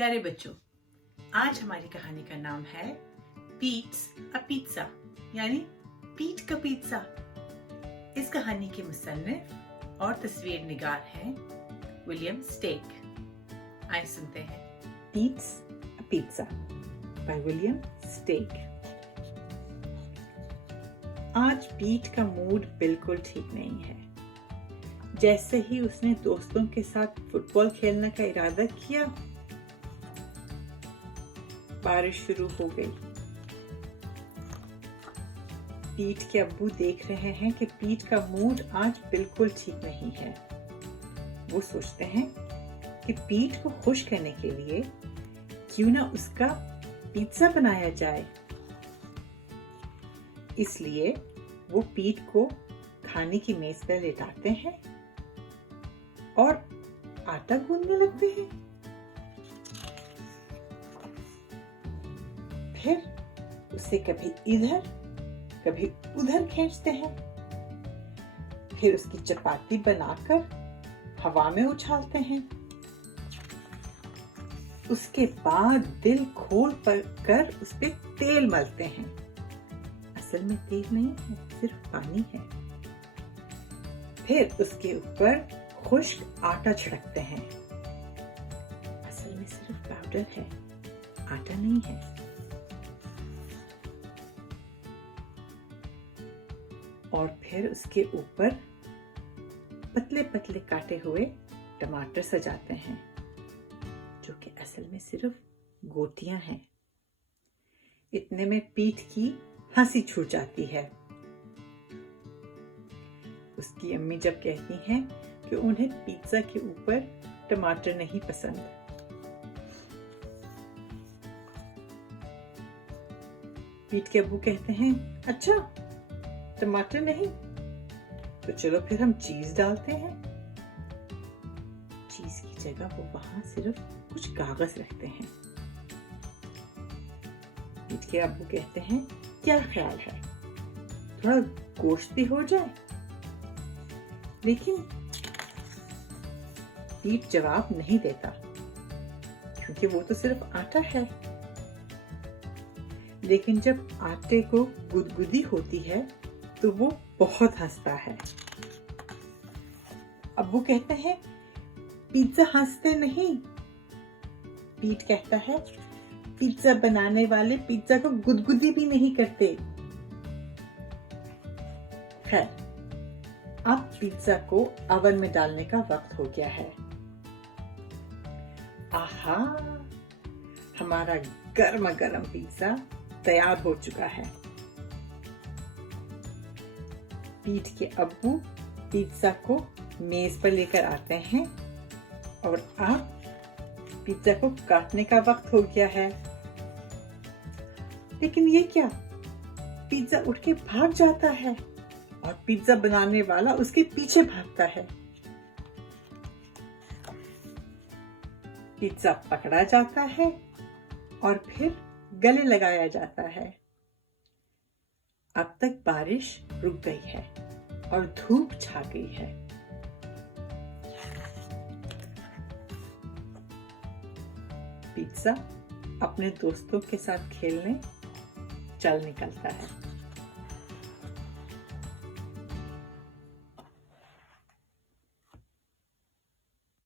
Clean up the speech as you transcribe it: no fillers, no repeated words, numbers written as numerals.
प्यारे बच्चों, आज हमारी कहानी का नाम है पीट्स अ पिज़्ज़ा, यानी पीट का पिज़्ज़ा। इस कहानी के मुसन्निफ और तस्वीर निगार हैं विलियम स्टेक। आइए सुनते हैं Pete's a pizza by William Steig. आज पीट का मूड बिल्कुल ठीक नहीं है। जैसे ही उसने दोस्तों के साथ फुटबॉल खेलने का इरादा किया, बारिश शुरू हो गई। पीट के अब्बू देख रहे हैं कि पीट का मूड आज बिल्कुल ठीक नहीं है। वो सोचते हैं कि पीट को खुश करने के लिए क्यों ना उसका पिज़्ज़ा बनाया जाए। इसलिए वो पीट को खाने की मेज पर लेटाते हैं और आटा गूंदने लगते हैं। फिर उसे कभी इधर कभी उधर खींचते हैं। फिर उसकी चपाती बनाकर हवा में उछालते हैं। उसके बाद दिल खोल कर उस पे तेल मलते हैं। असल में तेल नहीं है, सिर्फ पानी है। फिर उसके ऊपर खुश्क आटा छिड़कते हैं। असल में सिर्फ पाउडर है, आटा नहीं है। और फिर उसके ऊपर पतले पतले काटे हुए टमाटर सजाते हैं, जो कि असल में सिर्फ गोटियां हैं। इतने में पीट की हंसी छूट जाती है। उसकी अम्मी जब कहती हैं कि उन्हें पिज़्ज़ा के ऊपर टमाटर नहीं पसंद, पीट के अब्बू कहते हैं, अच्छा टमाटर नहीं, तो चलो फिर हम चीज डालते हैं। चीज की जगह वो वहां सिर्फ कुछ कागज रखते हैं। पीट के अब्बू कहते हैं, क्या ख्याल है, थोड़ा गोश्त भी हो जाए? लेकिन पीट जवाब नहीं देता, क्योंकि वो तो सिर्फ आटा है। लेकिन जब आटे को गुदगुदी होती है तो वो बहुत हंसता है। अब्बू कहते हैं, पिज़्ज़ा हंसते नहीं। पीट कहता है, पिज़्ज़ा बनाने वाले पिज़्ज़ा को गुदगुदी भी नहीं करते। खैर, अब पिज़्ज़ा को ओवन में डालने का वक्त हो गया है। आहा, हमारा गर्मा गर्म पिज़्ज़ा तैयार हो चुका है। पीट के अब्बू पिज़्ज़ा को मेज पर लेकर आते हैं और अब पिज़्ज़ा को काटने का वक्त हो गया है। लेकिन ये क्या, पिज़्ज़ा उठ के भाग जाता है और पिज़्ज़ा बनाने वाला उसके पीछे भागता है। पिज़्ज़ा पकड़ा जाता है और फिर गले लगाया जाता है। अब तक बारिश रुक गई है और धूप छा गई है। पिज़्ज़ा अपने दोस्तों के साथ खेलने चल निकलता है।